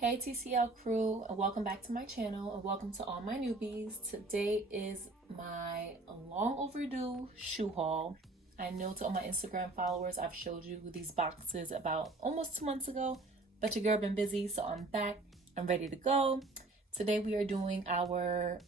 Hey TCL crew, and welcome back to my channel, and welcome to all my newbies. Today is my long overdue shoe haul. I know to all my Instagram followers, I've showed you these boxes about almost 2 months ago, but your girl been busy, so I'm back. I'm ready to go. Today we are doing our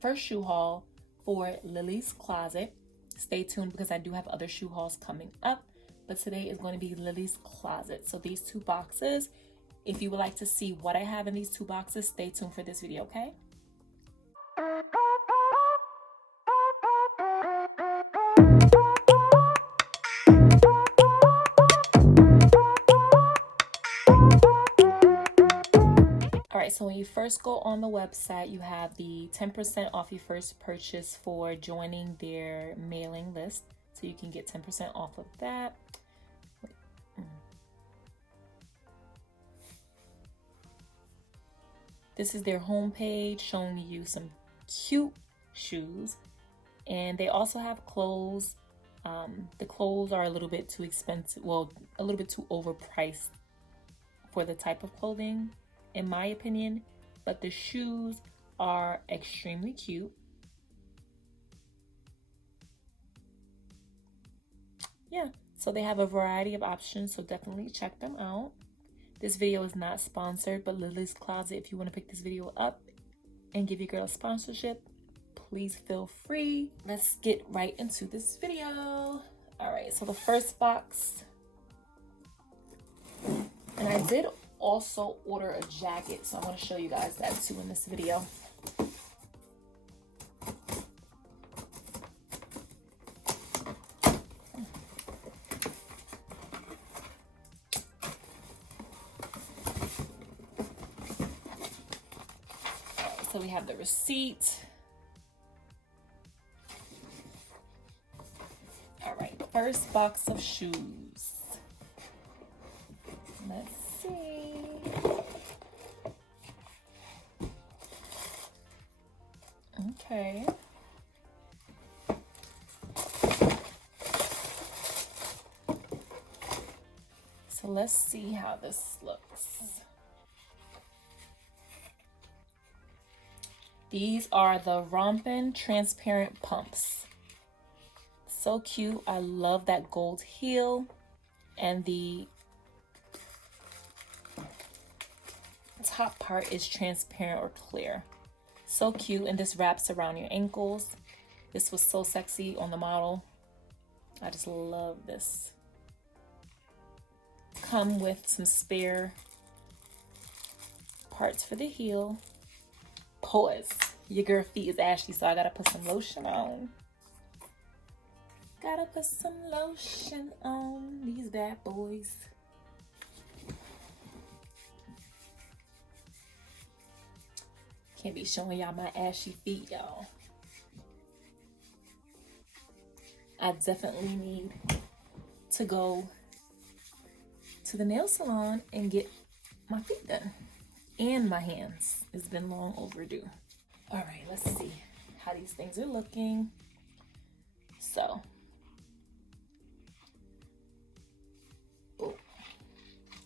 first shoe haul for Lilly's Closet. Stay tuned because I do have other shoe hauls coming up, but today is going to be Lilly's Closet. So these two boxes, if you would like to see what I have in these two boxes, stay tuned for this video, okay? All right, so when you first go on the website, you have the 10% off your first purchase for joining their mailing list. So you can get 10% off of that. This is their homepage showing you some cute shoes, and they also have clothes. The clothes are a little bit too expensive, well, a little bit too overpriced for the type of clothing, in my opinion, but the shoes are extremely cute. Yeah, so they have a variety of options, so definitely check them out. This video is not sponsored, but Lilly's Closet, if you want to pick this video up and give your girl a sponsorship, please feel free. Let's get right into this video. All right, so the first box, and I did also order a jacket, so I'm going to show you guys that too in this video. So we have the receipt. All right, first box of shoes. Let's see. Okay. So let's see how this looks. These are the Rompin transparent pumps. So cute. I love that gold heel, and the top part is transparent or clear. So cute, and this wraps around your ankles. This was so sexy on the model. I just love this. Come with some spare parts for the heel. Pause. Your girl feet is ashy, so I gotta put some lotion on. Gotta put some lotion on these bad boys. Can't be showing y'all my ashy feet, y'all. I definitely need to go to the nail salon and get my feet done. And my hands. It's been long overdue. All right, let's see how these things are looking. So, boom.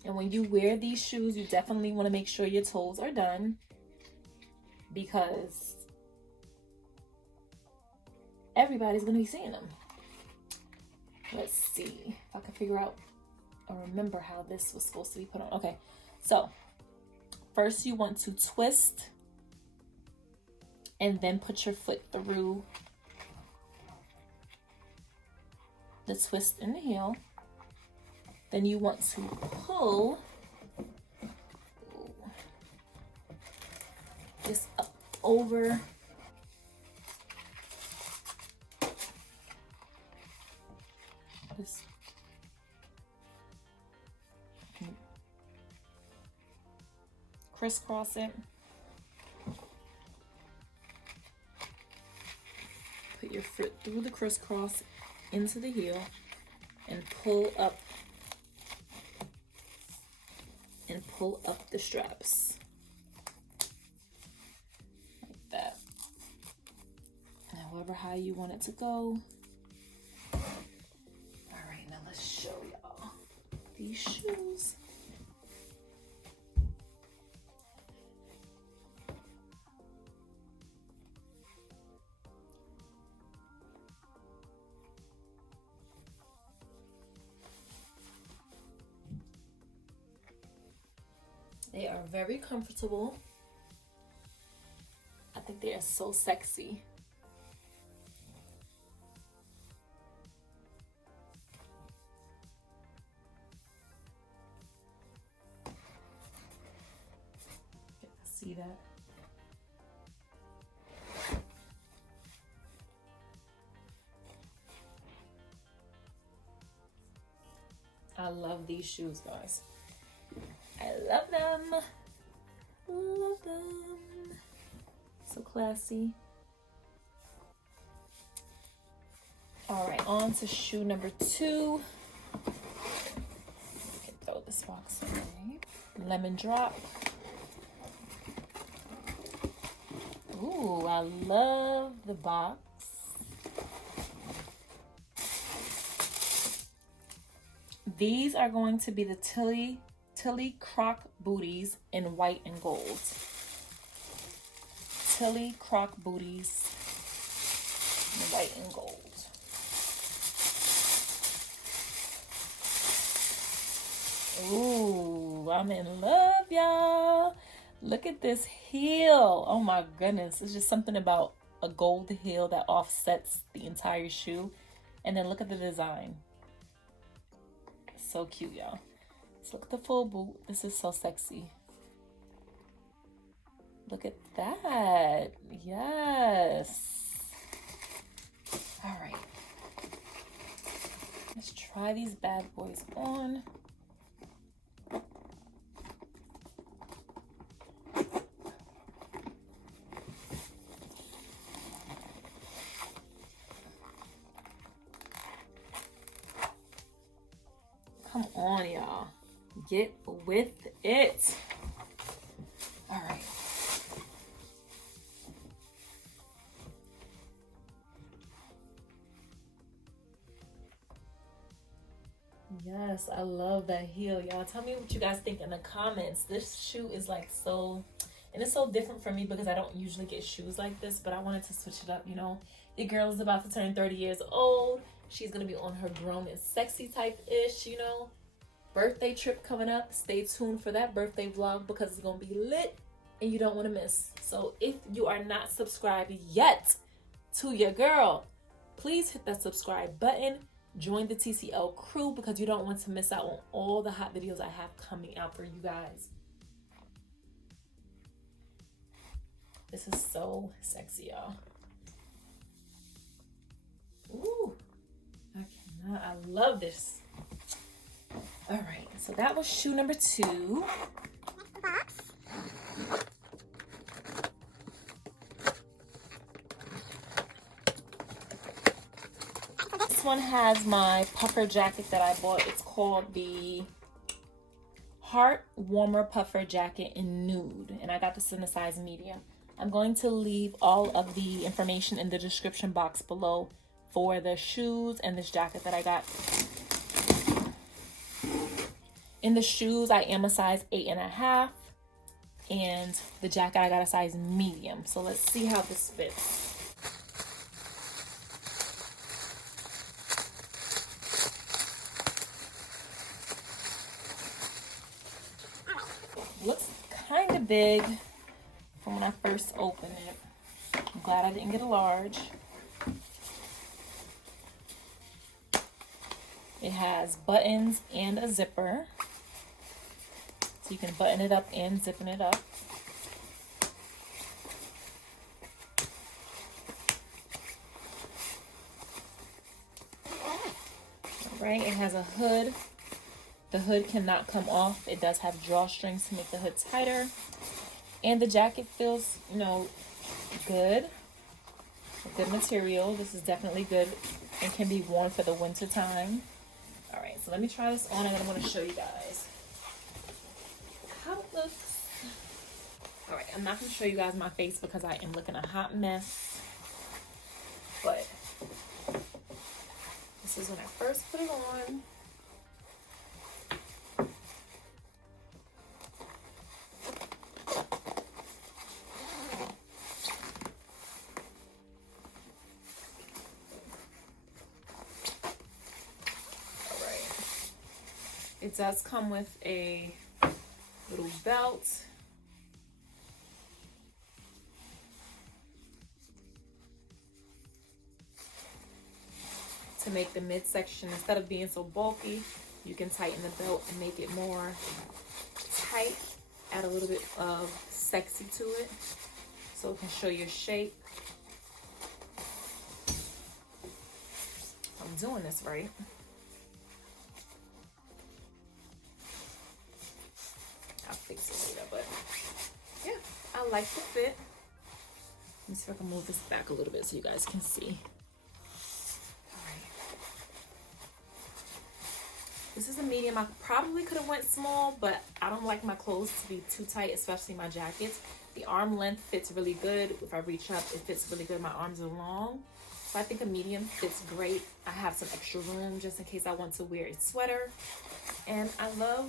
And when you wear these shoes, you definitely want to make sure your toes are done, because everybody's going to be seeing them. Let's see if I can figure out or remember how this was supposed to be put on. Okay, so first you want to twist and then put your foot through the twist in the heel. Then you want to pull this up over this. Crisscross it. Put your foot through the crisscross into the heel and pull up the straps like that. However high you want it to go. All right, now let's show y'all these shoes. They are very comfortable. I think they are so sexy. See that? I love these shoes, guys. I love them. Love them. So classy. All right, on to shoe number 2. I can throw this box away. Lemon drop. Ooh, I love the box. These are going to be the TClarke booties in white and gold. TClarke booties in white and gold. Ooh, I'm in love, y'all. Look at this heel. Oh my goodness. It's just something about a gold heel that offsets the entire shoe. And then look at the design. So cute, y'all. Let's look at the full boot. This is so sexy. Look at that. Yes. All right. Let's try these bad boys on. Come on, y'all. Get with it. All right. Yes, I love that heel, y'all. Tell me what you guys think in the comments. This shoe is like so, and it's so different for me because I don't usually get shoes like this, but I wanted to switch it up, you know. Your girl is about to turn 30 years old. She's going to be on her grown and sexy type-ish, you know. Birthday trip coming up. Stay tuned for that birthday vlog because it's going to be lit and you don't want to miss. So if you are not subscribed yet to your girl, please hit that subscribe button. Join the TCL crew because you don't want to miss out on all the hot videos I have coming out for you guys. This is so sexy, y'all. Ooh, I love this. All right, so that was shoe number 2. This one has my puffer jacket that I bought. It's called the Heart Warmer Puffer Jacket in Nude, and I got this in a size medium. I'm going to leave all of the information in the description box below for the shoes and this jacket that I got. In the shoes, I am a size 8.5, and the jacket I got a size medium. So let's see how this fits. Looks kind of big from when I first opened it. I'm glad I didn't get a large. It has buttons and a zipper. So you can button it up and zipping it up. All right, it has a hood. The hood cannot come off. It does have drawstrings to make the hood tighter. And the jacket feels, you know, good. A good material. This is definitely good and can be worn for the winter time. All right, so let me try this on and I'm going to show you guys how it looks. All right, I'm not going to show you guys my face because I am looking a hot mess. But this is when I first put it on. It does come with a little belt. To make the midsection, instead of being so bulky, you can tighten the belt and make it more tight. Add a little bit of sexy to it so it can show your shape. I'm doing this right. I'll fix it later, but yeah, I like the fit. Let me see if I can move this back a little bit so you guys can see. This is a medium. I probably could have went small, but I don't like my clothes to be too tight, especially my jackets. The arm length fits really good. If I reach up, it fits really good. My arms are long. So I think a medium fits great. I have some extra room just in case I want to wear a sweater. And I love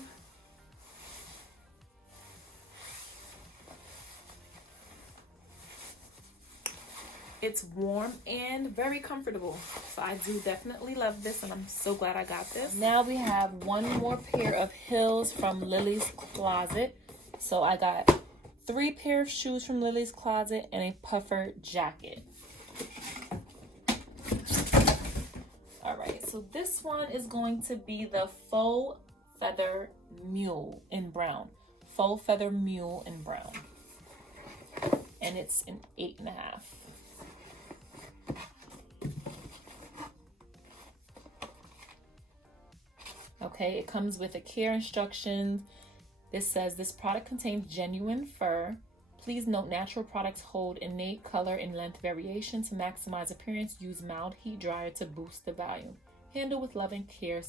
it's warm and very comfortable. So I do definitely love this, and I'm so glad I got this. Now we have one more pair of heels from Lilly's Closet. So I got 3 pair of shoes from Lilly's Closet and a puffer jacket. All right, so this one is going to be the faux feather mule in brown. Faux feather mule in brown. And it's an 8.5. Okay, it comes with a care instruction. This says this product contains genuine fur. Please note natural products hold innate color and length variation. To maximize appearance, use mild heat dryer to boost the volume. Handle with love and care.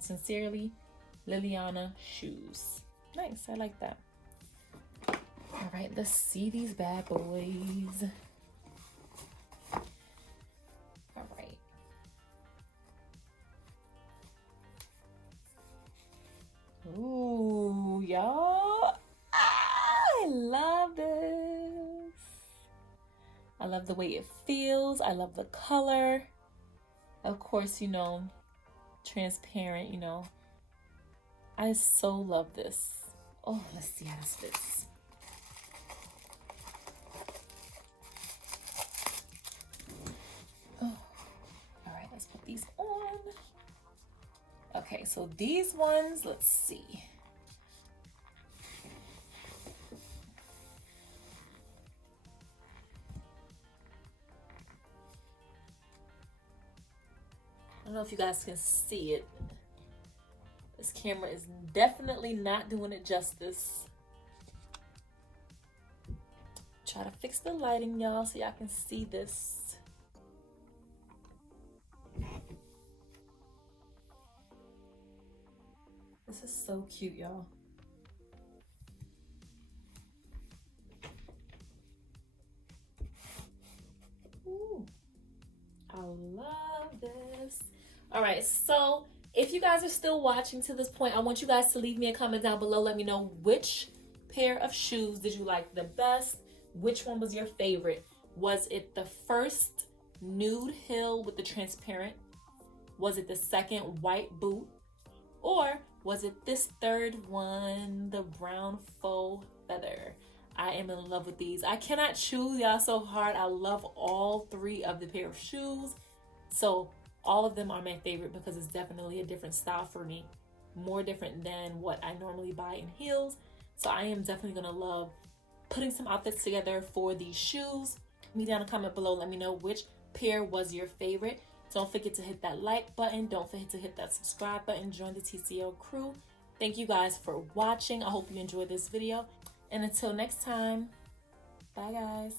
Sincerely, Liliana Shoes. Nice, I like that. All right, let's see these bad boys. All right. Ooh, y'all. I love this. I love the way it feels. I love the color. Of course, you know, transparent, you know. I so love this. Oh, let's see how this fits. Oh, all right, let's put these on. Okay, so these ones, let's see. I don't know if you guys can see it. This camera is definitely not doing it justice. Try to fix the lighting, y'all, so y'all can see this. This is so cute, y'all. Ooh, I love this. All right, so if you guys are still watching to this point, I want you guys to leave me a comment down below. Let me know which pair of shoes did you like the best? Which one was your favorite? Was it the first nude heel with the transparent? Was it the second white boot? Or was it this third one, the brown faux feather? I am in love with these. I cannot choose, y'all, so hard. I love all 3 of the pair of shoes. So all of them are my favorite because it's definitely a different style for me. More different than what I normally buy in heels. So I am definitely gonna love putting some outfits together for these shoes. Leave me down a comment below. Let me know which pair was your favorite. Don't forget to hit that like button. Don't forget to hit that subscribe button. Join the TCL crew. Thank you guys for watching. I hope you enjoyed this video. And until next time, bye guys.